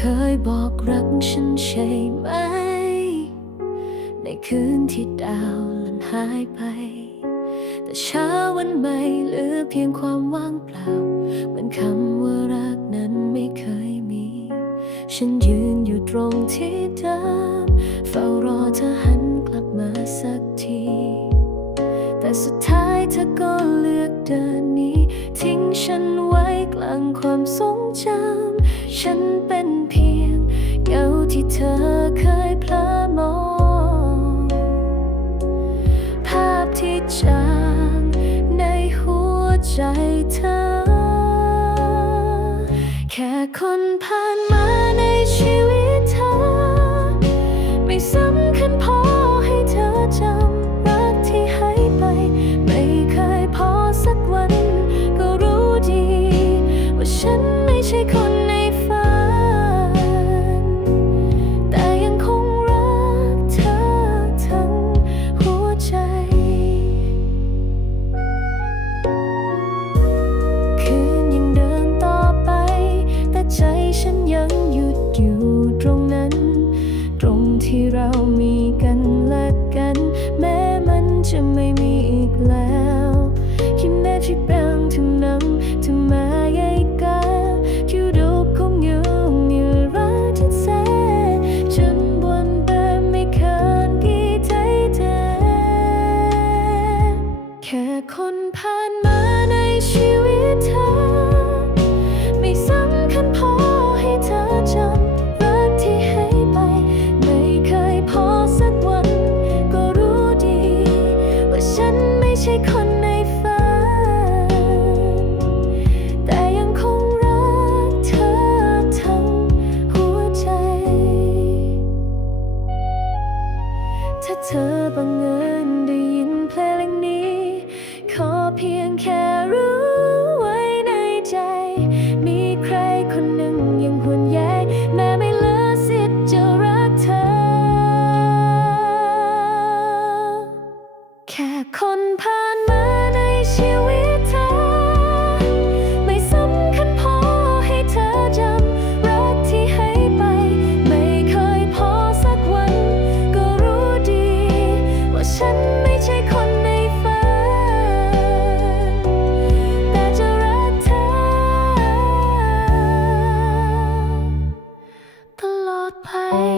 คยบอกรักฉันใช่ไหม ในคืนที่ดาวลันหายไป แต่เช้าวันใหม่เหลือเพียงความว่างเปล่า เหมือนคำว่ารักนั้นไม่เคยมี ฉันยืนอยู่ตรงที่เดิมเฝ้ารอเธอหันกลับมาสักที แต่สุดท้ายเธอก็เลือกเดินหนี้ ทิ้งฉันไว้กลางความทรงจำฉันเป็น เธอเคยเพลอมอง ภาพที่จางในหัวใจเธอ แค่คนผ่านมาในชีวิตเธอ ไม่สำคัญพอให้เธอจำรักที่ให้ไป ไม่เคยพอสักวัน ก็รู้ดี ว่าฉันไม่ใช่คน ถึงน้ำถึงแม เธอบังเอิญได้ยินเพลงนี้ ขอเพียงแค่รู้ไว้ในใจ มีใครคนหนึ่งยังห่วงใยแม้ไม่เลือสิทธิ์จะรักเธอ แค่คนผ่าน ไป